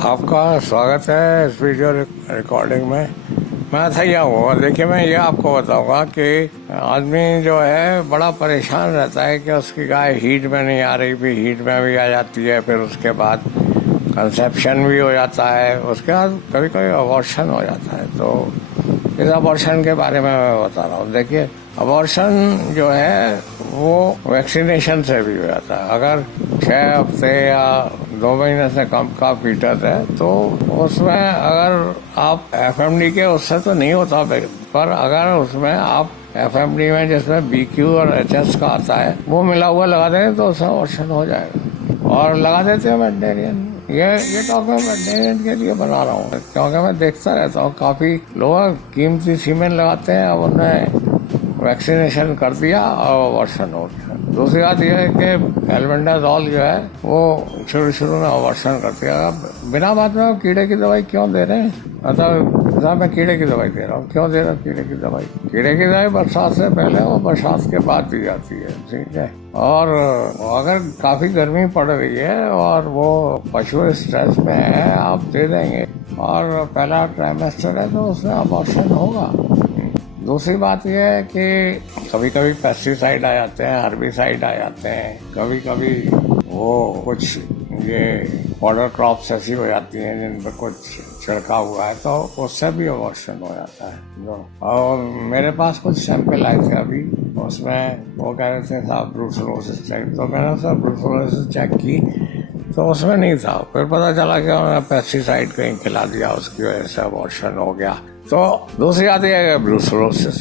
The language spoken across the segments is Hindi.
आपका स्वागत है इस वीडियो रिकॉर्डिंग में। मैं थैया हूँ। देखिए, मैं ये आपको बताऊंगा कि आदमी जो है बड़ा परेशान रहता है कि उसकी गाय हीट में नहीं आ रही, भी हीट में भी आ जाती है, फिर उसके बाद कंसेप्शन भी हो जाता है, उसके बाद कभी कभी अबॉर्शन हो जाता है। तो इस अबॉर्शन के बारे में मैं बता रहा हूँ। देखिए, अबॉर्शन जो है वो वैक्सीनेशन से भी हो जाता है। अगर 6 हफ्ते या 2 महीने से कम का फीटस है तो उसमें अगर आप FMD के उससे तो नहीं होता, पर अगर उसमें आप FMD में जिसमें BQ और HS का आता है वो मिला हुआ लगा दें तो उसमें अबॉर्शन हो जाएगा। और लगा देते हैं वेटनेरियन। ये टॉक मैं वेटनेरियन के लिए बना रहा हूँ क्योंकि मैं देखता रहता हूँ काफी लोग कीमती सीमेंट लगाते हैं, अब उन्हें वैक्सीनेशन कर दिया और अबॉर्शन हो गया। दूसरी बात यह है कि एल्बेंडाजोल जो है वो शुरू में अबॉर्शन कर दिया। बिना बात में कीड़े की दवाई क्यों दे रहे हैं? मतलब मैं कीड़े की दवाई दे रहा हूँ, क्यों दे रहा हूँ कीड़े की दवाई? कीड़े की दवाई बरसात से पहले और बरसात के बाद दी जाती है, ठीक है। और अगर काफी गर्मी पड़ रही है और वो पशु स्ट्रेस में है, आप दे देंगे और पहला ट्राइमेस्टर है तो उसमें अबॉर्शन होगा। दूसरी बात यह है कि कभी कभी पेस्टिसाइड आ जाते हैं, हर्बिसाइड आ जाते हैं, कभी कभी वो कुछ ये फॉडर क्रॉप्स ऐसी हो जाती हैं जिन पर कुछ छिड़का हुआ है तो उससे भी अबॉर्शन हो जाता है। और मेरे पास कुछ सैंपल आए थे अभी, उसमें वो कह रहे थे साहब ब्रूसेलोसिस चेक, तो मैंने सब ब्रूसेलोसिस चेक की तो उसमें नहीं था। फिर पता चला कि उन्होंने पेस्टिसाइड कहीं खिला दिया, उसकी वजह से अबॉर्शन हो गया। तो दूसरी बात यह है ब्रूसेलोसिस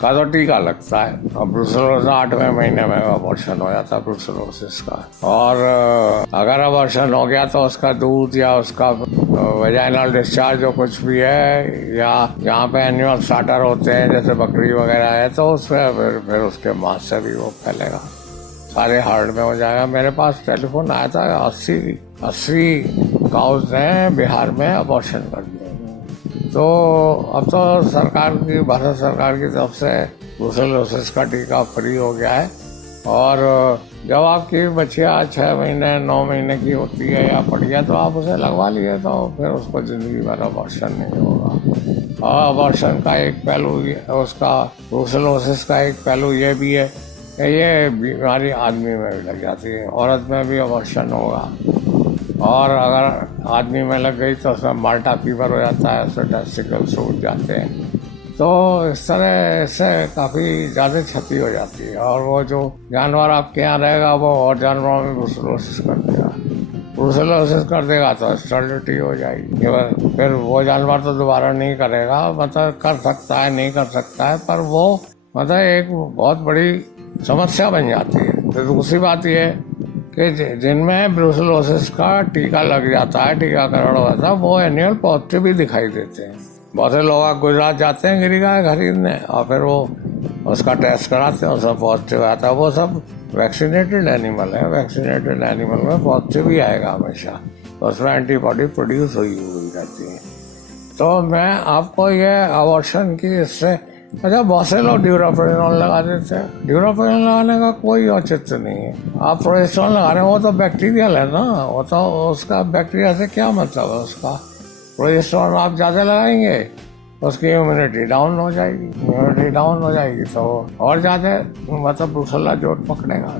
का तो टीका लगता है, और ब्रूसेलोसिस 8वें महीने में अबॉर्शन हो जाता है ब्रूसेलोसिस का। और अगर अबॉर्शन हो गया तो उसका दूध या उसका वेजाइनल डिस्चार्ज जो कुछ भी है, या जहाँ पे एनिमल स्टार्टर होते हैं जैसे बकरी वगैरह है, तो उसमें फिर उसके मांस से भी वो फैलेगा, सारे हार्ट में हो जाएगा। मेरे पास टेलीफोन आया था, 80 काउज ने बिहार में अबॉर्शन कर दिया। तो अब तो भारत सरकार की तरफ से ब्रूसेलोसिस का टीका फ्री हो गया है। और जब आपकी बच्चियाँ 6 महीने 9 महीने की होती है या बढ़िया, तो आप उसे लगवा लिए तो फिर उसको जिंदगी भर अबॉर्शन नहीं होगा। और अबॉर्शन का एक पहलू, उसका ब्रूसेलोसिस का एक पहलू ये भी है कि ये बीमारी आदमी में भी लग जाती है, औरत में भी अबॉर्शन होगा। और अगर आदमी में लग गई तो उसमें माल्टा फीवर हो जाता है, उसमें टेस्टिकल सूज जाते हैं। तो इस तरह से काफ़ी ज़्यादा क्षति हो जाती है। और वो जो जानवर आपके यहाँ रहेगा वो और जानवरों में ब्रूसेलोसिस कर देगा तो स्टेरिलिटी हो जाएगी। फिर वो जानवर तो दोबारा नहीं करेगा, मतलब कर सकता है, नहीं कर सकता है, पर वो मतलब एक बहुत बड़ी समस्या बन जाती है। तो दूसरी बात ये कि जिनमें ब्रूसेलोसिस का टीका लग जाता है, टीकाकरण हो जाता है, वो एनुअल पॉजिटिव भी दिखाई देते हैं। बहुत से लोग गुजरात जाते हैं गिरी गाय खरीदने और फिर वो उसका टेस्ट कराते हैं, उसमें पॉजिटिव आता है। वो सब वैक्सीनेटेड एनिमल है, वैक्सीनेटेड एनिमल में पॉजिटिव ही आएगा हमेशा, तो उसमें एंटीबॉडी प्रोड्यूस हुई रहती है। तो मैं आपको ये अबॉर्शन की इससे बहुत से लोग ड्यूराप्रिनोल लगा देते हैं। ड्यूराप्रिनोल लगाने का कोई औचित्य नहीं है। आप प्रोजेस्टेरोन लगा रहे हैं, वो तो बैक्टीरियल है ना, वो तो उसका बैक्टीरिया से क्या मतलब है उसका। प्रोजेस्टेरोन आप ज़्यादा लगाएंगे उसकी इम्यूनिटी डाउन हो जाएगी, तो और ज़्यादा मतलब ब्रूसेला जोट पकड़ेगा।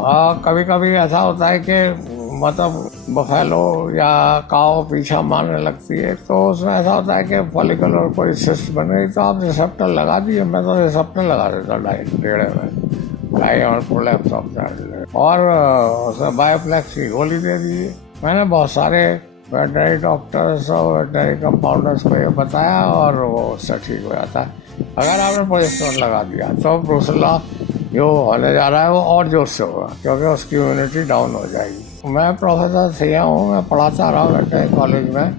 और कभी कभी ऐसा होता है कि मतलब बफेलो या काव पीछा मारने लगती है, तो उसमें ऐसा होता है कि फॉलिकल और कोई सिस्ट बन गई, तो आप रिसेप्टर लगा दिए। मैं तो रिसेप्टर लगा देता 2.5 और प्रोलैप्स और उसमें बायोफ्लेक्स की गोली दे दी। मैंने बहुत सारे वेटनरी डॉक्टर्स और वेटनरी कंपाउंडर्स को ये बताया और वो उससे ठीक हो जाता है। अगर आपने प्रोजेस्टेरोन लगा दिया तो ब्रूसेला जो होने जा रहा है वो और जोर से होगा, क्योंकि उसकी इम्यूनिटी डाउन हो जाएगी। मैं प्रोफेसर थैया हूँ, मैं पढ़ाता रहा वेटनरी कॉलेज में,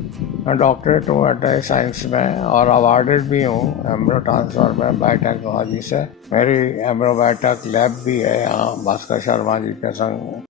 मैं डॉक्टरेट हूँ वेटनरी साइंस में और अवार्डेड भी हूँ एम्ब्रो ट्रांसफर में बायोटेक्नोलॉजी से। मेरी एम्ब्रो बायोटेक लैब भी है यहाँ भास्कर शर्मा जी के संग।